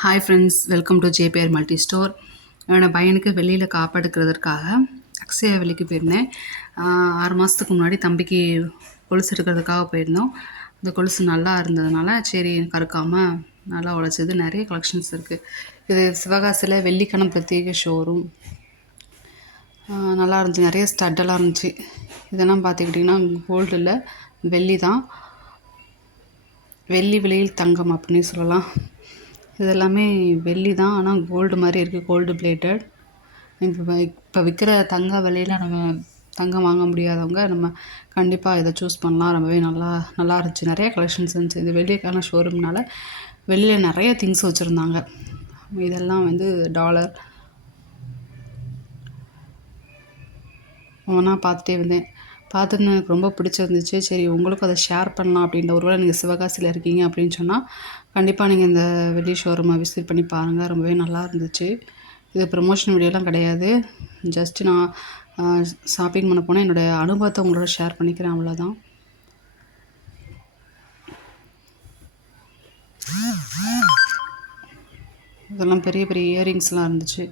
Hi friends welcome to JPR multi store என்னோடய பையனுக்கு வெளியில் காப்பாடுக்கிறதுக்காக அக்ஷயா வெளிக்கு போயிருந்தேன். ஆறு மாதத்துக்கு முன்னாடி தம்பிக்கு கொலுசு எடுக்கிறதுக்காக போயிருந்தோம். இந்த கொலுசு நல்லா இருந்ததுனால சரி கருக்காமல் நல்லா உழைச்சது. நிறைய கலெக்ஷன்ஸ் இருக்குது இது சிவகாசியில் வெள்ளிக்கணம் பிரத்யேக ஷோரூம் நல்லா இருந்துச்சு. நிறைய ஸ்டட்டெல்லாம் இருந்துச்சு. இதெல்லாம் பார்த்துக்கிட்டிங்கன்னா கோல்டு இல்லை வெள்ளி தான். வெள்ளி விலையில் தங்கம் அப்படின்னு சொல்லலாம். இதெல்லாமே வெள்ளி தான். ஆனால் கோல்டு மாதிரி இருக்குது கோல்டு பிளேட்டட் இப்போ இப்போ விற்கிற தங்க விலையில் நம்ம தங்கம் வாங்க முடியாதவங்க நம்ம கண்டிப்பாக இதை சூஸ் பண்ணலாம். ரொம்பவே நல்லா நல்லா இருந்துச்சு. நிறைய கலெக்ஷன்ஸ் இருந்துச்சு. இது வெளியக்கான ஷோரூம்னால வெளியில் நிறைய திங்ஸ் வச்சுருந்தாங்க. இதெல்லாம் வந்து டாலர் ஒவ்வொன்றா பார்த்துட்டே வந்தேன் பார்த்துட்டு எனக்கு ரொம்ப பிடிச்சிருந்துச்சு. சரி உங்களுக்கும் அதை ஷேர் பண்ணலாம் அப்படின்ற ஒருவேளை நீங்கள் சிவகாசியில் இருக்கீங்க அப்படின்னு சொன்னால் கண்டிப்பாக நீங்கள் இந்த வெள்ளி ஷோரூமை விசிட் பண்ணி பாருங்கள் ரொம்பவே நல்லா இருந்துச்சு. இது ப்ரமோஷன் வீடியோலாம் கிடையாது. ஜஸ்ட்டு நான் ஷாப்பிங் பண்ண போனால் என்னோடய அனுபவத்தை உங்களோட ஷேர் பண்ணிக்கிறேன். அவ்வளோதான் இதெல்லாம் பெரிய பெரிய இயரிங்ஸ்லாம் இருந்துச்சு.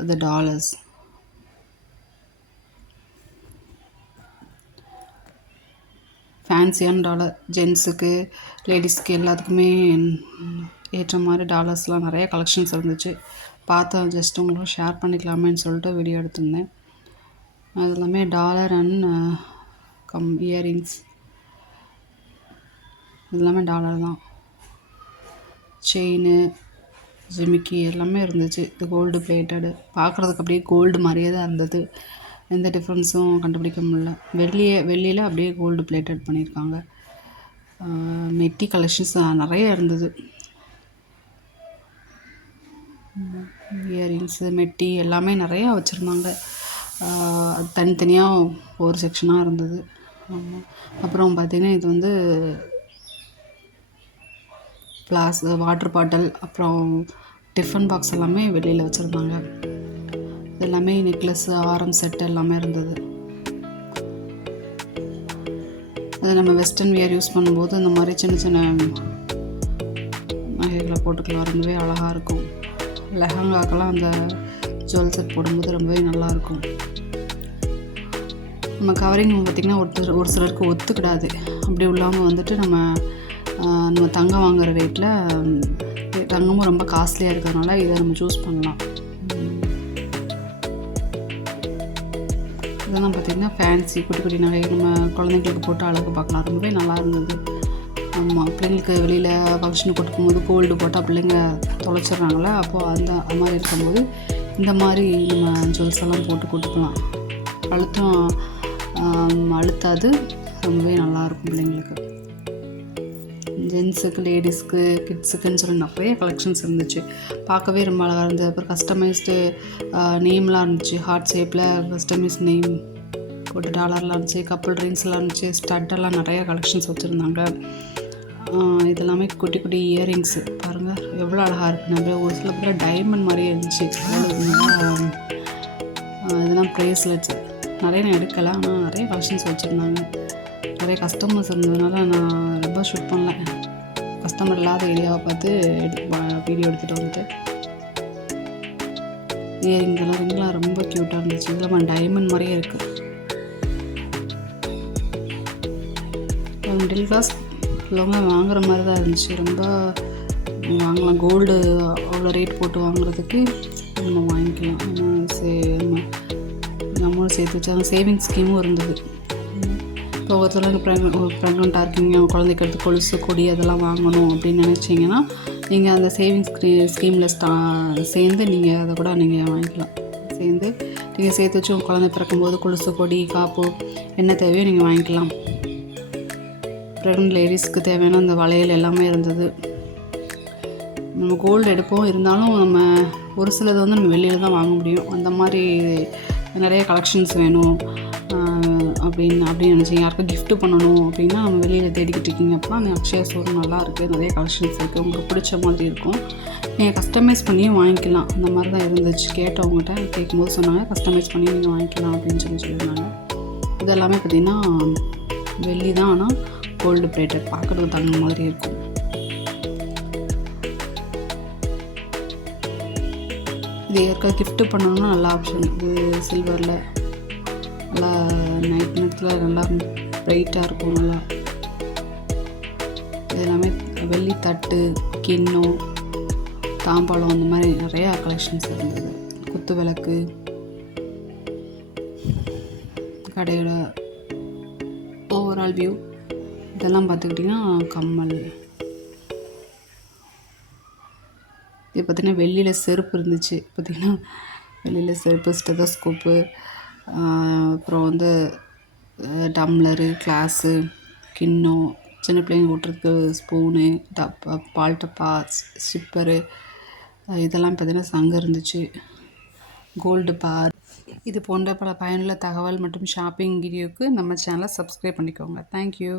அது டாலர்ஸ் ஃபேன்சியான டாலர் ஜென்ஸுக்கு லேடிஸ்க்கு எல்லாத்துக்குமே ஏற்ற மாதிரி டாலர்ஸ்லாம் நிறைய கலெக்ஷன்ஸ் இருந்துச்சு. பார்த்தா ஜஸ்ட் உங்களுக்கு ஷேர் பண்ணிக்கலாமேன்னு சொல்லிட்டு வீடியோ எடுத்திருந்தேன். அது எல்லாமே டாலர் அண்ட் கம் இயரிங்ஸ் எல்லாமே டாலர் தான். செயின் ஜிமிக்கி எல்லாமே இருந்துச்சு. இது கோல்டு பிளேட்டடு பார்க்குறதுக்கு அப்படியே கோல்டு மாதிரியே தான் இருந்தது. எந்த டிஃப்ரென்ஸும் கண்டுபிடிக்க முடியல. வெள்ளியே வெள்ளியில் அப்படியே கோல்டு பிளேட்டட் பண்ணியிருக்காங்க. மெட்டி கலெக்ஷன்ஸ் நிறைய இருந்தது. இயரிங்ஸு மெட்டி எல்லாமே நிறையா வச்சுருந்தாங்க. தனித்தனியாக ஒரு செக்ஷனாக இருந்தது. அப்புறம் பார்த்திங்கன்னா இது வந்து பிளாஸ் வாட்டர் பாட்டில் அப்புறம் டிஃபன் பாக்ஸ் எல்லாமே வெளியில் வச்சுருந்தாங்க. எல்லாமே நெக்லஸ் ஆரம் செட் எல்லாமே இருந்தது. அது நம்ம வெஸ்டர்ன் வியர் யூஸ் பண்ணும்போது இந்த மாதிரி சின்ன சின்ன நகைகளை போட்டுக்கலாம். ரொம்பவே அழகாக இருக்கும். லெஹங்காக்கெல்லாம் அந்த ஜுவல் செட் போடும்போது ரொம்பவே நல்லாயிருக்கும் நம்ம கவரிங் பார்த்திங்கன்னா ஒருத்தர் ஒரு சிலருக்கு ஒத்துக்கிடாது. அப்படி உள்ளவங்க வந்துட்டு நம்ம நம்ம தங்கம் வாங்குகிற ரேட்டில் தங்கமும் ரொம்ப காஸ்ட்லியாக இருக்கிறதுனால இதை நம்ம சூஸ் பண்ணலாம். இதெல்லாம் பார்த்திங்கன்னா ஃபேன்சி குட்டி குட்டி நகை நம்ம குழந்தைங்களுக்கு போட்டு அழகு பார்க்கலாம். ரொம்பவே நல்லா இருந்தது. ஆமாம் பிள்ளைங்களுக்கு வெளியில் ஃபங்க்ஷனுக்கு கூட்டு போகும்போது கோல்டு போட்டால் பிள்ளைங்க தொலைச்சிட்றாங்களே அப்போது அந்த அது மாதிரி இருக்கும்போது இந்த மாதிரி நம்ம ஜுவல்ஸ் எல்லாம் போட்டு கொடுக்கலாம். அழுத்தம் அழுத்தாது. ரொம்பவே நல்லாயிருக்கும் பிள்ளைங்களுக்கு. ஜென்ஸுக்கு லேடிஸ்க்கு கிட்ஸுக்குன்னு சொல்லி நிறைய கலெக்ஷன்ஸ் இருந்துச்சு. பார்க்கவே ரொம்ப அழகாக இருந்தது. அப்புறம் கஸ்டமைஸ்டு நேம்லாம் இருந்துச்சு. ஹார்ட் ஷேப்பில் கஸ்டமைஸ் நேம் போட்டு டாலர்லாம் இருந்துச்சு. கப்புள் ட்ரிங்க்ஸ்லாம் இருந்துச்சு. ஸ்டட்டெல்லாம் நிறைய கலெக்ஷன்ஸ் வச்சுருந்தாங்க. இதெல்லாமே குட்டி குட்டி இயரிங்ஸு பாருங்கள் எவ்வளோ அழகாக இருக்குது நிறைய ஒரு சில பேர் டைமண்ட் மாதிரியே இருந்துச்சு. இதெல்லாம் ப்ரேஸ்லெட்ஸ் நிறைய நான் எடுக்கலை ஆனால் நிறைய கலெக்ஷன்ஸ் வச்சுருந்தாங்க. நிறைய கஸ்டமர்ஸ் இருந்ததுனால நான் ரொம்ப ஷூட் பண்ணல. கஸ்டமர் இல்லாத ஏரியாவை பார்த்து வீடியோ எடுத்துகிட்டு வந்துட்டு இயரிங்லாம் ரிங்லாம் ரொம்ப க்யூட்டாக இருந்துச்சு. இதெல்லாம் டைமண்ட் மாதிரியே இருக்குது மிடில் கிளாஸ் உள்ளவங்க வாங்குற மாதிரி தான் இருந்துச்சு. ரொம்ப வாங்கலாம். கோல்டு அவ்வளோ ரேட் போட்டு வாங்குறதுக்கு நம்ம வாங்கிக்கலாம். நம்ம சே நம்மளும் சேர்த்து வச்சு அந்த சேவிங்ஸ் ஸ்கீமும் இருந்தது. இப்போ ஒருத்தவங்க ப்ரெக்னெண்ட்டாக இருக்கீங்க குழந்தைக்கு எடுத்து கொலுசு கொடி அதெல்லாம் வாங்கணும் அப்படின்னு நினச்சிங்கன்னா நீங்கள் அந்த சேவிங்ஸ் ஸ்கீமில் ஸ்டா சேர்ந்து நீங்கள் அதை கூட நீங்கள் வாங்கிக்கலாம். சேர்ந்து நீங்கள் சேர்த்து வச்சு உங்கள் குழந்தை பிறக்கும்போது கொலுசு கொடி காப்பு என்ன தேவையோ நீங்கள் வாங்கிக்கலாம். ப்ரெக்னென்ட் லேடிஸ்க்கு தேவையான அந்த வளையல் எல்லாமே இருந்தது. நம்ம கோல்டு எடுப்போம். இருந்தாலும் நம்ம ஒரு சிலது வந்து நம்ம வெளியில் தான் வாங்க முடியும். அந்த மாதிரி நிறைய கலெக்ஷன்ஸ் வேணும். அப்படின்னு அப்படின்னு நினச்சி யாருக்கும் கிஃப்ட்டு பண்ணணும் அப்படின்னா நம்ம வெளியில் தேடிக்கிட்டு இருக்கீங்க. அப்படின்னா அந்த அக்ஷயா ஸ்டோர் நல்லா இருக்குது நிறைய கலெக்ஷன்ஸ் இருக்குது உங்களுக்கு பிடிச்ச மாதிரி இருக்கும். நீங்கள் கஸ்டமைஸ் பண்ணியும் வாங்கிக்கலாம். அந்த மாதிரி தான் இருந்துச்சு. கேட்டவங்ககிட்ட கேட்கும்போது சொன்னாங்க கஸ்டமைஸ் பண்ணி நீங்கள் வாங்கிக்கலாம் அப்படின்னு சொல்லி சொல்லியிருந்தாங்க. இது எல்லாமே பார்த்திங்கன்னா வெள்ளி தான். ஆனால் கோல்டு பிளேட்டட் பார்க்குறது தங்க மாதிரி இருக்கும். இது யாருக்காவது கிஃப்ட் பண்ணணும்னா நல்ல ஆப்ஷன் இது சில்வரில் நல்லா நைட் நேரத்தில் நல்லா பிரைட்டாக இருக்கும் நல்லா. இது எல்லாமே வெள்ளி தட்டு கிண்ணம் தாம்பாளம் அந்த மாதிரி நிறையா கலெக்ஷன்ஸ் இருந்தது. குத்து விளக்கு கடையோட ஓவரால் வியூ இதெல்லாம் பார்த்துக்கிட்டிங்கன்னா கம்மல். இது பார்த்திங்கன்னா வெள்ளியில் செருப்பு இருந்துச்சு. பார்த்திங்கன்னா வெள்ளியில் செருப்பு ஸ்டெதோஸ்கோப்பு அப்புறம் வந்து டம்ளரு கிளாஸு கிண்ணம் சின்ன பிள்ளைங்க ஊட்டுறதுக்கு ஸ்பூனு டப்பா பால் டப்பா ஸ்டிப்பரு இதெல்லாம் பார்த்திங்கன்னா சங்கம் இருந்துச்சு. Gold bar. இது போன்ற பல பயனுள்ள தகவல் மற்றும் ஷாப்பிங் வீடியோவுக்கு நம்ம சேனலை சப்ஸ்கிரைப் பண்ணிக்கோங்க. தேங்க்யூ.